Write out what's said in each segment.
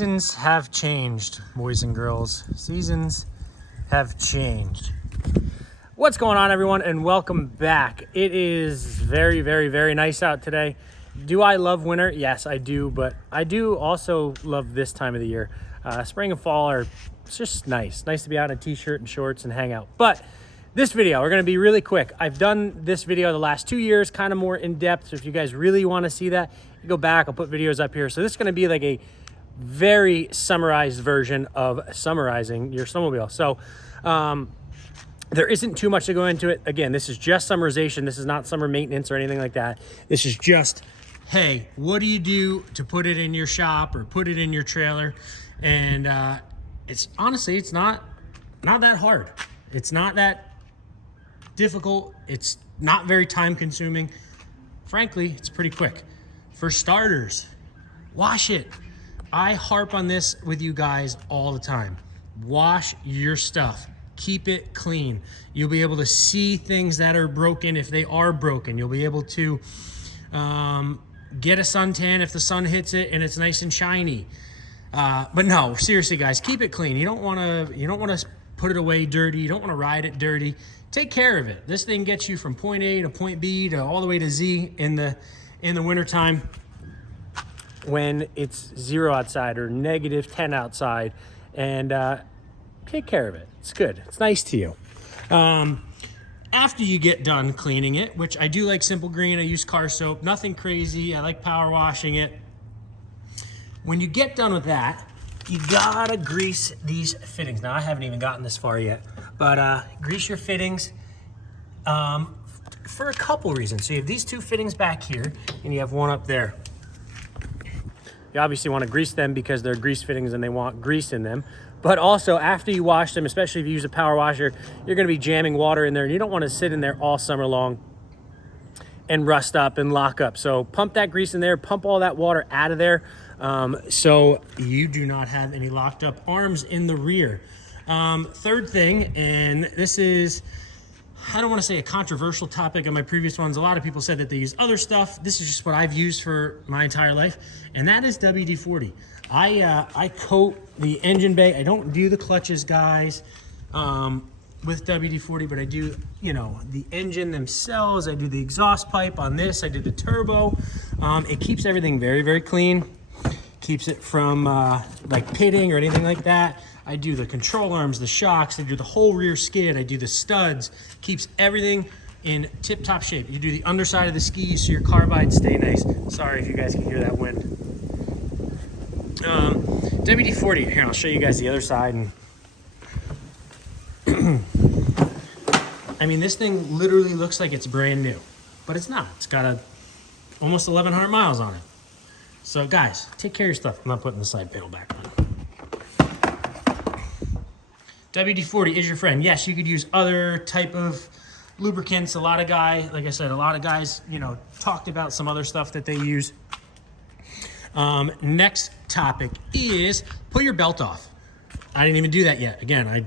Seasons have changed, boys and girls. Seasons have changed. What's going on, everyone, and welcome back. It is very, very, very nice out today. Do I love winter? Yes, I do, but I do also love this time of the year. Spring and fall are just nice. Nice to be out in a t-shirt and shorts and hang out. But this video, we're gonna be really quick. I've done this video the last 2 years, kind of more in depth. So if you guys really wanna see that, you go back, I'll put videos up here. So this is gonna be like a very summarized version of summarizing your snowmobile. So there isn't too much to go into it. Again, this is just summerization. This is not summer maintenance or anything like that. This is just, hey, what do you do to put it in your shop or put it in your trailer? And it's honestly, it's not that hard. It's not that difficult. It's not very time consuming. Frankly, it's pretty quick. For starters, wash it. I harp on this with you guys all the time. Wash your stuff. Keep it clean. You'll be able to see things that are broken if they are broken. You'll be able to get a suntan if the sun hits it and it's nice and shiny. But no, seriously, guys, keep it clean. You don't want to put it away dirty. You don't want to ride it dirty. Take care of it. This thing gets you from point A to point B to all the way to Z in the wintertime when it's 0 outside or -10 outside, and take care of it. It's good. It's nice to you. After you get done cleaning it, which I do like Simple Green, I use car soap, nothing crazy. I like power washing it. When you get done with that, you gotta grease these fittings. Now, I haven't even gotten this far yet, but grease your fittings for a couple reasons. So you have these 2 fittings back here, and you have one up there. You obviously want to grease them because they're grease fittings and they want grease in them. But also, after you wash them, especially if you use a power washer, you're going to be jamming water in there, and you don't want to sit in there all summer long and rust up and lock up. So pump that grease in there, pump all that water out of there, so you do not have any locked up arms in the rear. Third thing, and this is, I don't want to say a controversial topic on my previous ones. A lot of people said that they use other stuff. This is just what I've used for my entire life, and that is WD-40. I coat the engine bay. I don't do the clutches, guys, with WD-40, but I do, the engine themselves. I do the exhaust pipe on this. I do the turbo. It keeps everything very, very clean. Keeps it from like pitting or anything like that. I do the control arms, the shocks. I do the whole rear skid. I do the studs. Keeps everything in tip-top shape. You do the underside of the skis so your carbides stay nice. Sorry if you guys can hear that wind. WD-40, here, I'll show you guys the other side. And I mean, this thing literally looks like it's brand new, but it's not. It's got almost 1,100 miles on it. So guys, take care of your stuff. I'm not putting the side panel back on. WD-40 is your friend. Yes, you could use other type of lubricants. A lot of guys, like I said, talked about some other stuff that they use. Next topic is put your belt off. I didn't even do that yet. Again,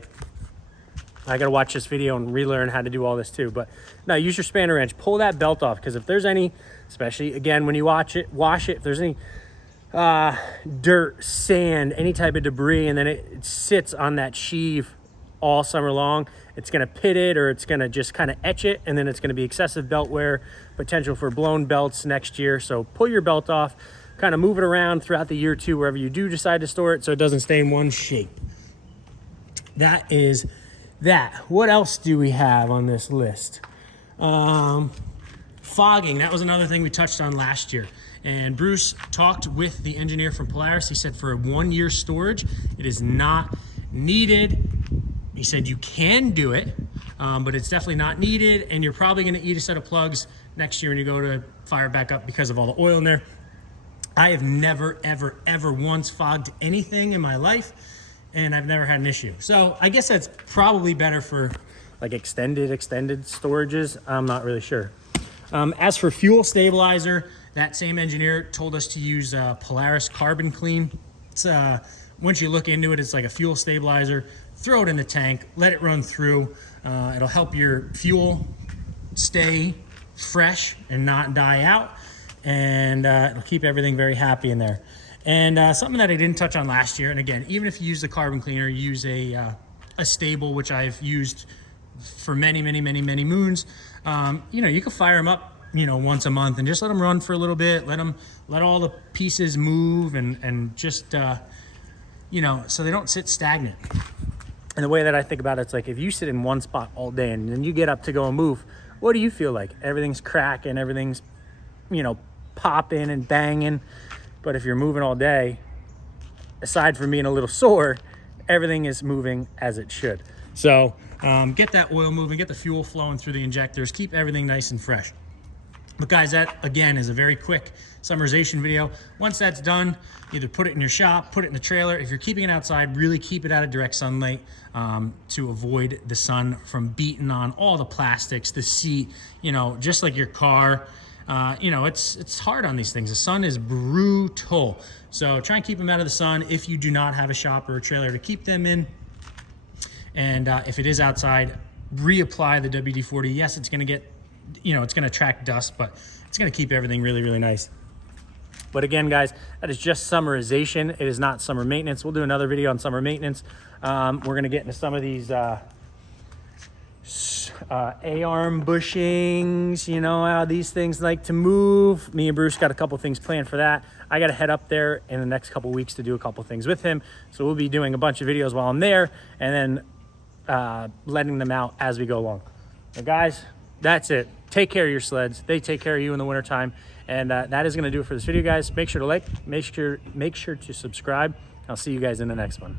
I gotta watch this video and relearn how to do all this too. But no, use your spanner wrench. Pull that belt off, because if there's any, especially again when you wash it, if there's any dirt, sand, any type of debris, and then it sits on that sheave all summer long, it's gonna pit it, or it's gonna just kind of etch it, and then it's gonna be excessive belt wear, potential for blown belts next year. So pull your belt off, kind of move it around throughout the year too, wherever you do decide to store it, so it doesn't stay in one shape. That is that. What else do we have on this list? Fogging, that was another thing we touched on last year. And Bruce talked with the engineer from Polaris. He said for a 1-year storage, it is not needed. He said you can do it, but it's definitely not needed. And you're probably gonna eat a set of plugs next year when you go to fire back up because of all the oil in there. I have never, ever, ever once fogged anything in my life, and I've never had an issue. So I guess that's probably better for like extended storages. I'm not really sure. As for fuel stabilizer, that same engineer told us to use Polaris Carbon Clean. It's once you look into it, it's like a fuel stabilizer. Throw it in the tank, let it run through. It'll help your fuel stay fresh and not die out, and it'll keep everything very happy in there. And something that I didn't touch on last year, and again, even if you use the carbon cleaner, use a stable, which I've used for many moons. You know, you can fire them up, you know, once a month and just let them run for a little bit. Let all the pieces move and just, you know, so they don't sit stagnant. And the way that I think about it, it's like if you sit in one spot all day and then you get up to go and move, what do you feel like? Everything's cracking, everything's, you know, popping and banging. But if you're moving all day, aside from being a little sore, everything is moving as it should. So get that oil moving, get the fuel flowing through the injectors, keep everything nice and fresh. But guys, that again is a very quick summerization video. Once that's done, either put it in your shop, put it in the trailer. If you're keeping it outside, really keep it out of direct sunlight to avoid the sun from beating on all the plastics, the seat, you know, just like your car. You know, it's hard on these things. The sun is brutal. So try and keep them out of the sun if you do not have a shop or a trailer to keep them in. And if it is outside, reapply the WD-40. Yes, it's going to get, you know, it's going to attract dust, but it's going to keep everything really nice. But again, guys, that is just summerization. It is not summer maintenance. We'll do another video on summer maintenance. We're going to get into some of these A-arm bushings, you know, how these things like to move. Me and Bruce got a couple things planned for that. I got to head up there in the next couple weeks to do a couple things with him. So we'll be doing a bunch of videos while I'm there and then letting them out as we go along. But guys, that's it. Take care of your sleds. They take care of you in the wintertime. And that is going to do it for this video, guys. Make sure to like, make sure to subscribe. I'll see you guys in the next one.